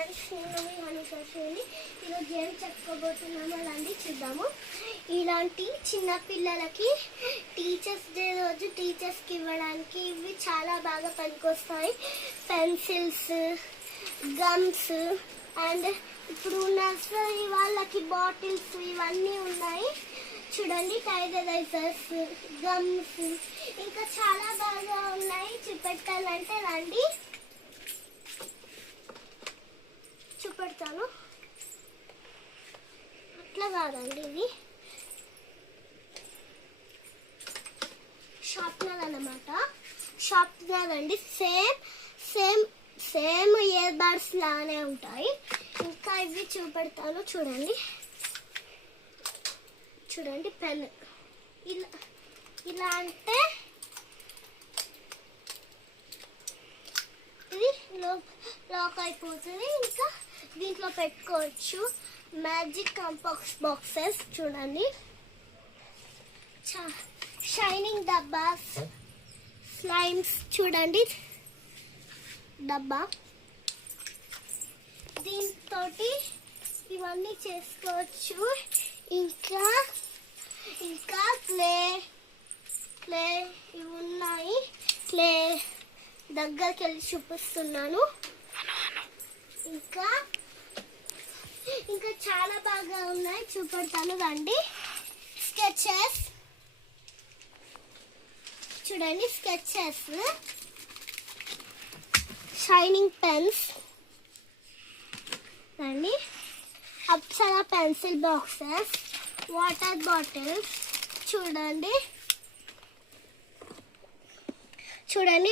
Friends, నేను మీ మనీషాని ఈరోజు game చెప్పుకోబోతున్నాము. రండి చూద్దాము. ఇలాంటి చిన్న పిల్లలకి టీచర్స్ డే రోజు టీచర్స్కి ఇవ్వడానికి ఇవి చాలా బాగా పనికొస్తాయి. పెన్సిల్స్, గమ్స్ అండ్ ఇప్పుడు నర్సరీ వాళ్ళకి బాటిల్స్ ఇవన్నీ ఉన్నాయి. చూడండి, టైగరైజర్స్, గమ్స్ ఇంకా చాలా బాగా ఉన్నాయి. చూపెట్టాలంటే రండి చూపెడతాను. అట్లా కాదండి, ఇది షార్ప్నర్ అన్నమాట. షార్ప్నర్ అండి, సేమ్ ఇయర్ బడ్స్ లానే ఉంటాయి. ఇంకా ఇవి చూపెడతాను. చూడండి పెన్ ఇలా అంటే ఇది లాక్ అయిపోతుంది. ఇంకా దీంట్లో పెట్టుకోవచ్చు. మ్యాజిక్ కాంపాక్స్ బాక్సెస్ చూడండి, షైనింగ్ డబ్బాస్, స్లైమ్స్ చూడండి డబ్బా. దీంతో ఇవన్నీ చేసుకోవచ్చు. ఇంకా క్లే ఇవి ఉన్నాయి. క్లే దగ్గరికి వెళ్ళి చూపిస్తున్నాను. ఇంకా చాలా బాగా ఉన్నాయి, చూపెడతాను రండి. స్కెచెస్ చూడండి, స్కెచెస్, షైనింగ్ పెన్స్ రండి, Apsara pencil boxes, water bottles చూడండి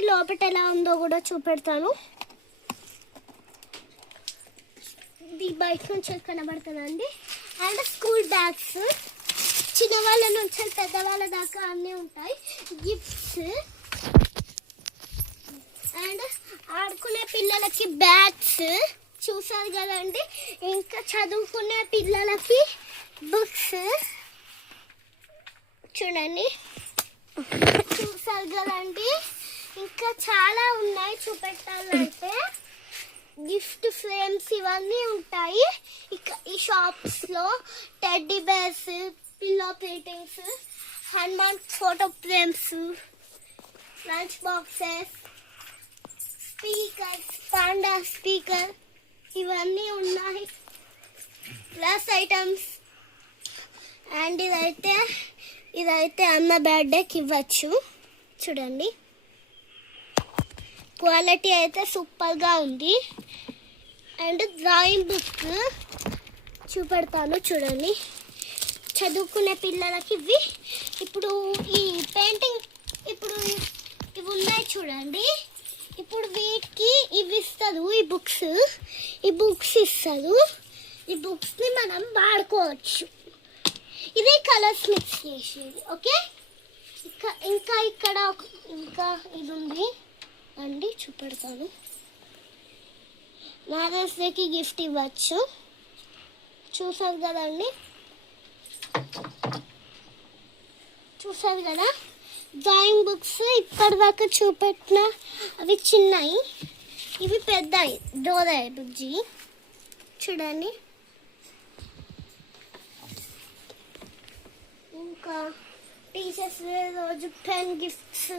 లోపల ఎలా ఉందో కూడా చూపెడతాను. ఇది బయట నుంచి కనబడుతుందండి. అండ్ స్కూల్ బ్యాగ్స్, చిన్నవాళ్ళ నుంచి పెద్దవాళ్ళ దాకా అన్నీ ఉంటాయి. గిఫ్ట్స్ అండ్ ఆడుకునే పిల్లలకి బ్యాగ్స్ చూసారు కదండి. ఇంకా చదువుకునే పిల్లలకి బుక్స్ చూడండి, చూసారు కదండి. ఇంకా చాలా ఉన్నాయి చూపెట్టాలంటే. గిఫ్ట్ ఫ్రేమ్స్ ఇవన్నీ ఉంటాయి. ఇక ఈ షాప్స్లో teddy bears, pillow paintings, Hanuman photo frames, lunch boxes, speakers, panda speaker ఇవన్నీ ఉన్నాయి. Glass items. అండ్ ఇదైతే అన్న బర్త్డేకి ఇవ్వచ్చు. చూడండి, క్వాలిటీ అయితే సూపర్గా ఉంది. అండ్ డ్రాయింగ్ బుక్ చూపెడతాను. చూడండి, చదువుకునే పిల్లలకి ఇవి. ఇప్పుడు ఈ పెయింటింగ్ ఇవి ఉన్నాయి చూడండి. ఇప్పుడు వీటికి ఇవి ఇస్తారు, ఈ బుక్స్ ఇస్తారు. ఈ బుక్స్ని మనం వాడుకోవచ్చు. ఇది కలర్స్ మిక్స్ చేసేది. ఓకే, ఇంకా ఇది ఉంది అండి, చూపెడతాను. మదర్స్ డేకి గిఫ్ట్ ఇవ్వచ్చు. చూసారు కదా డ్రాయింగ్ బుక్స్. ఇప్పటిదాకా చూపెట్టిన అవి చిన్నవి, ఇవి పెద్దవి. డోరాయ్ బుజ్జి చూడండి. ఇంకా టీచర్స్ డే రోజు పెన్ గిఫ్ట్స్.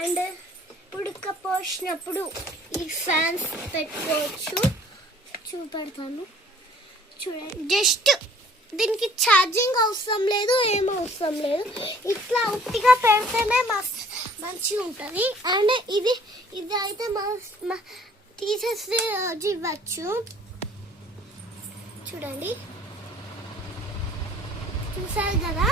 అండ్ ఉడకపోసినప్పుడు ఈ ఫ్యాన్స్ పెట్టుకోవచ్చు. చూపెడతాను. చూడండి, జస్ట్ దీనికి ఛార్జింగ్ అవసరం లేదు, ఏం అవసరం లేదు. ఇట్లా ఉట్టిగా పెడితేనే మంచిగా ఉంటుంది. అండ్ ఇది అయితే మా టీచర్స్ డే రోజు ఇవ్వచ్చు. చూడండి, చూసారు కదా.